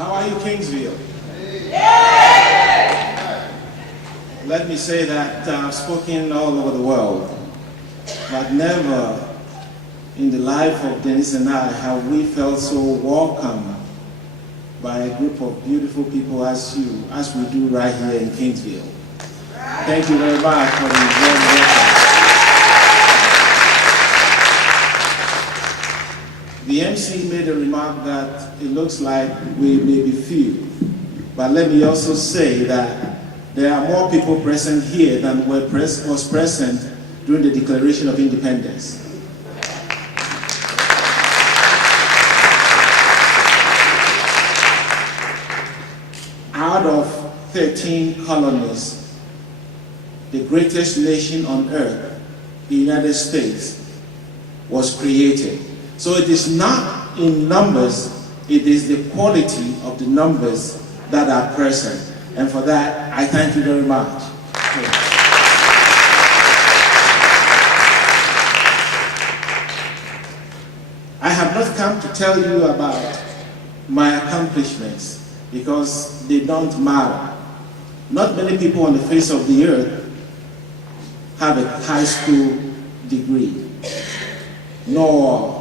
How are you, Kingsville? Let me say that I've spoken all over the world, but never in the life of Dennis and I have we felt so welcome by a group of beautiful people as we do right here in Kingsville. Thank you very much for the warm welcome. The MC made a remark that it looks like we may be few, but let me also say that there are more people present here than was present during the Declaration of Independence. Out of 13 colonies, the greatest nation on earth, the United States, was created. So it is not in numbers, it is the quality of the numbers that are present. And for that, I thank you very much. I have not come to tell you about my accomplishments because they don't matter. Not many people on the face of the earth have a high school degree, nor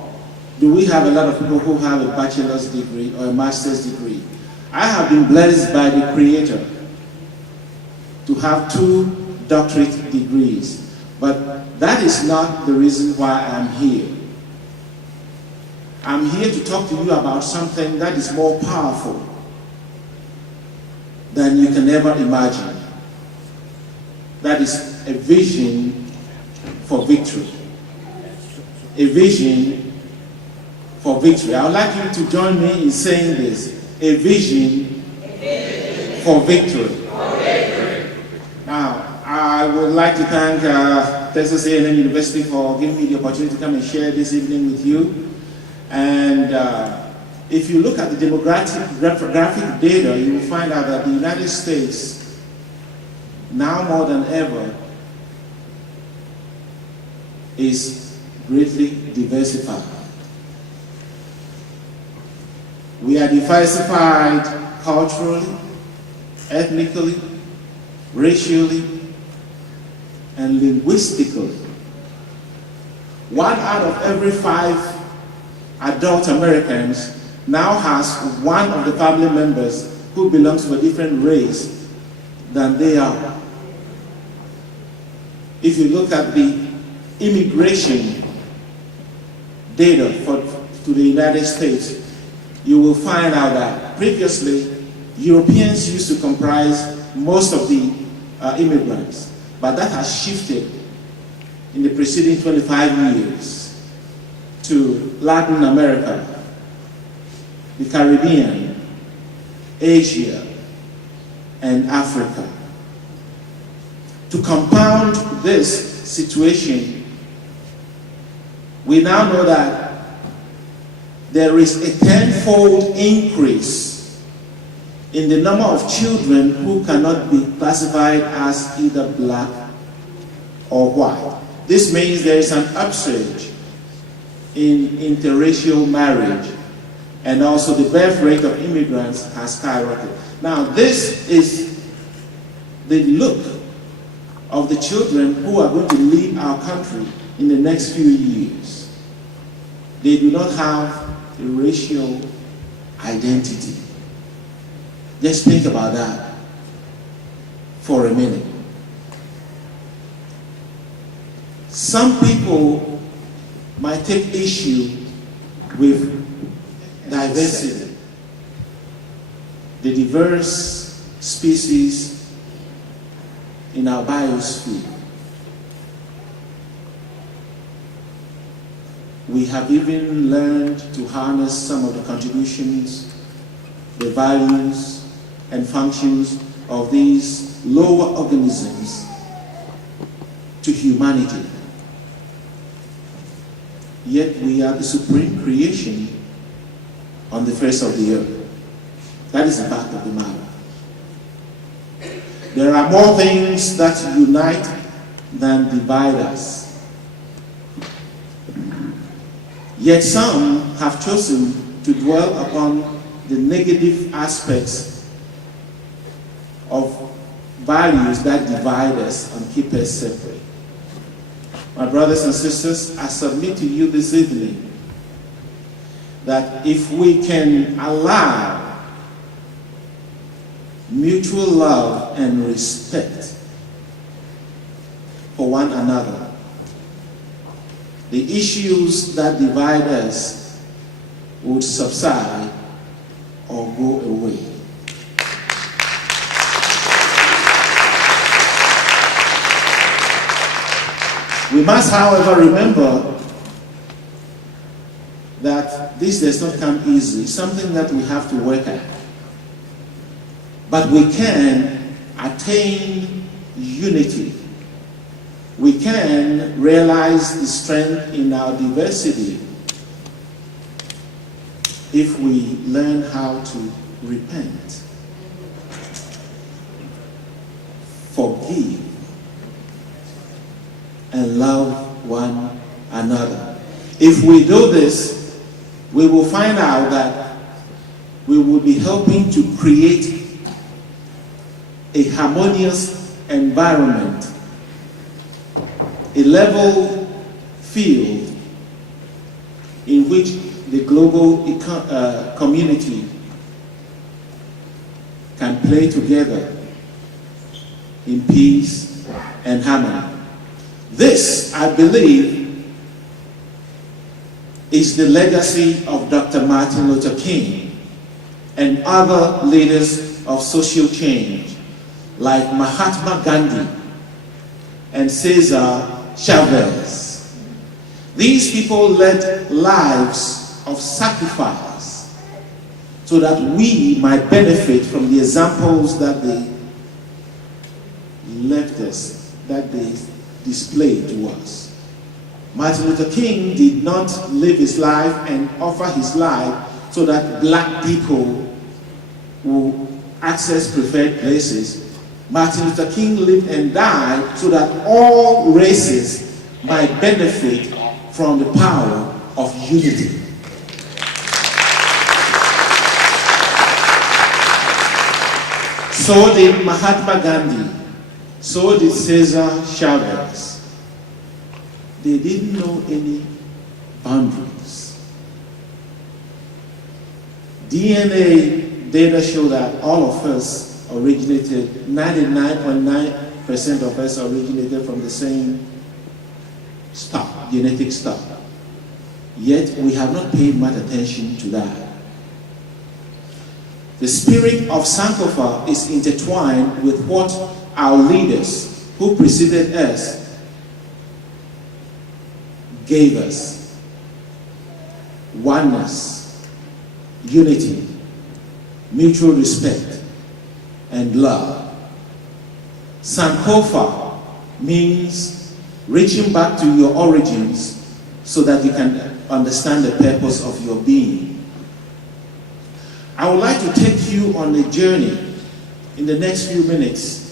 do we have a lot of people who have a bachelor's degree or a master's degree. I have been blessed by the Creator to have 2 doctorate degrees, but that is not the reason why I'm here. I'm here to talk to you about something that is more powerful than you can ever imagine. That is a vision for victory. A vision for victory. I would like you to join me in saying this. A vision for victory. Now, I would like to thank Texas A&M University for giving me the opportunity to come and share this evening with you. And if you look at the demographic data, you will find out that the United States, now more than ever, is greatly diversified. We are diversified culturally, ethnically, racially, and linguistically. 1 out of every 5 adult Americans now has one of the family members who belongs to a different race than they are. If you look at the immigration data to the United States, you will find out that previously Europeans used to comprise most of the immigrants, but that has shifted in the preceding 25 years to Latin America, the Caribbean, Asia, and Africa. To compound this situation, we now know that there is a 10-fold increase in the number of children who cannot be classified as either black or white. This means there is an upsurge in interracial marriage, and also the birth rate of immigrants has skyrocketed. Now, this is the look of the children who are going to lead our country in the next few years. They do not have a racial identity. Just think about that for a minute. Some people might take issue with diversity, the diverse species in our biosphere. We have even learned to harness some of the contributions, the values, and functions of these lower organisms to humanity. Yet we are the supreme creation on the face of the earth. That is the fact of the matter. There are more things that unite than divide us. Yet some have chosen to dwell upon the negative aspects of values that divide us and keep us separate. My brothers and sisters, I submit to you this evening that if we can allow mutual love and respect for one another, the issues that divide us would subside or go away. We must, however, remember that this does not come easy. It's something that we have to work at. But we can attain unity. We can realize the strength in our diversity if we learn how to repent, forgive, and love one another. If we do this, we will find out that we will be helping to create a harmonious environment, a level field in which the global community can play together in peace and harmony. This, I believe, is the legacy of Dr. Martin Luther King and other leaders of social change like Mahatma Gandhi and Cesar Chavez. These people led lives of sacrifice so that we might benefit from the examples that they left us, that they displayed to us. Martin Luther King did not live his life and offer his life so that black people will access preferred places. Martin Luther King lived and died so that all races might benefit from the power of unity. So did Mahatma Gandhi. So did Cesar Chavez. They didn't know any boundaries. DNA data show that all of us originated, 99.9% of us originated from the same stock, genetic stock. Yet we have not paid much attention to that. The spirit of Sankofa is intertwined with what our leaders who preceded us gave us: oneness, unity, mutual respect, and love. Sankofa means reaching back to your origins so that you can understand the purpose of your being. I would like to take you on a journey in the next few minutes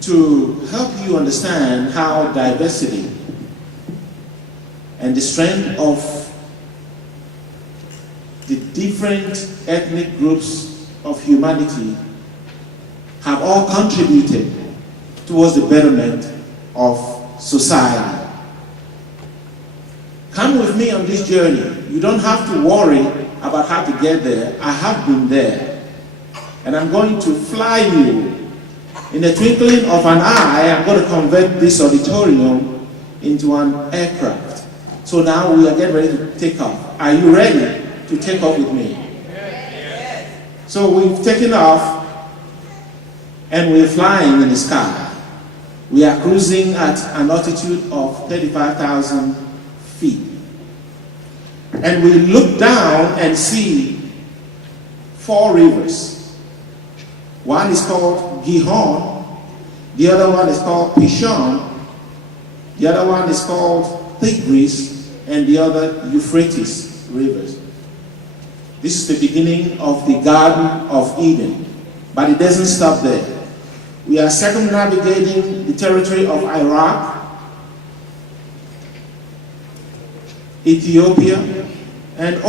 to help you understand how diversity and the strength of the different ethnic groups of humanity have all contributed towards the betterment of society. Come with me on this journey. You don't have to worry about how to get there. I have been there. And I'm going to fly you. In the twinkling of an eye, I'm going to convert this auditorium into an aircraft. So now we are getting ready to take off. Are you ready to take off with me? Yes. So we've taken off and we're flying in the sky. We are cruising at an altitude of 35,000 feet. And we look down and see 4 rivers. One is called Gihon, the other one is called Pishon, the other one is called Tigris, and the other Euphrates rivers. This is the beginning of the Garden of Eden, but it doesn't stop there. We are circumnavigating the territory of Iraq, Ethiopia, and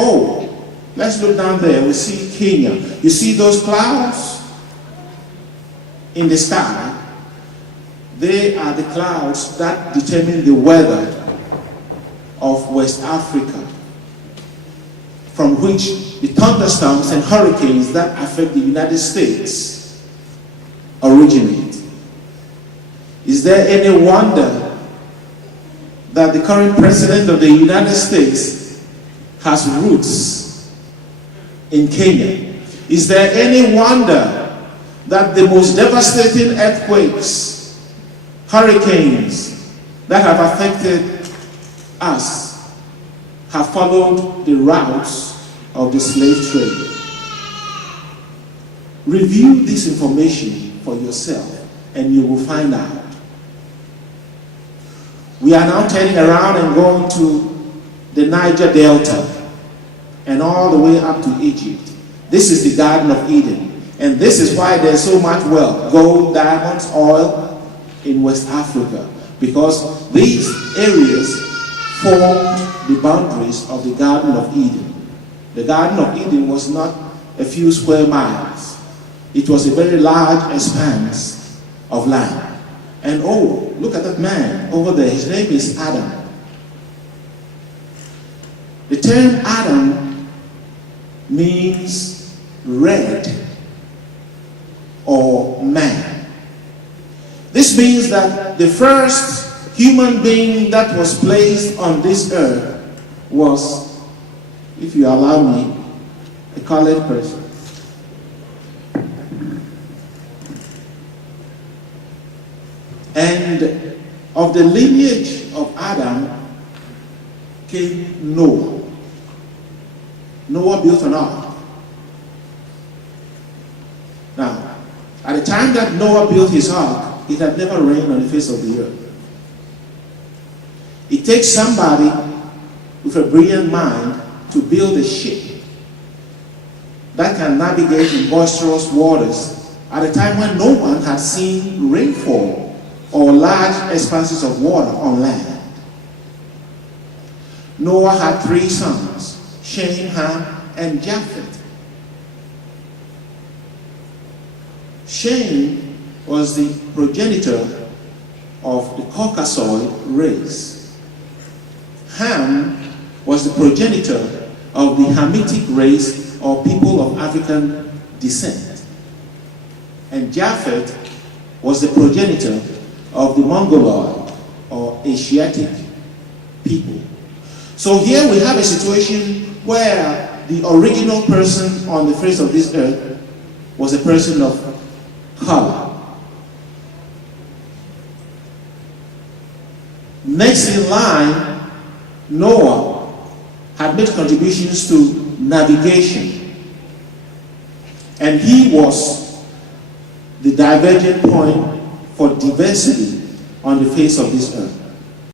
Let's look down there. We see Kenya. You see those clouds in the sky? They are the clouds that determine the weather of West Africa, from which the thunderstorms and hurricanes that affect the United States originate. Is there any wonder that the current president of the United States has roots in Kenya? Is there any wonder that the most devastating earthquakes, hurricanes that have affected us have followed the routes of the slave trade? Review this information for yourself and you will find out. We are now turning around and going to the Niger Delta and all the way up to Egypt. This is the Garden of Eden. And this is why there's so much wealth, gold, diamonds, oil in West Africa. Because these areas formed the boundaries of the Garden of Eden. The Garden of Eden was not a few square miles. It was a very large expanse of land. And oh, look at that man over there. His name is Adam. The term Adam means red or man. This means that the first human being that was placed on this earth was, if you allow me, a colored person. And of the lineage of Adam came Noah. Noah built an ark. Now, at the time that Noah built his ark, it had never rained on the face of the earth. It takes somebody with a brilliant mind to build a ship that can navigate in boisterous waters at a time when no one had seen rainfall or large expanses of water on land. Noah had 3 sons, Shem, Ham, and Japheth. Shem was the progenitor of the Caucasoid race. Ham was the progenitor of the Hamitic race or people of African descent. And Japheth was the progenitor of the Mongoloid or Asiatic people. So here we have a situation where the original person on the face of this earth was a person of color. Next in line, Noah had made contributions to navigation, and he was the divergent point for diversity on the face of this earth.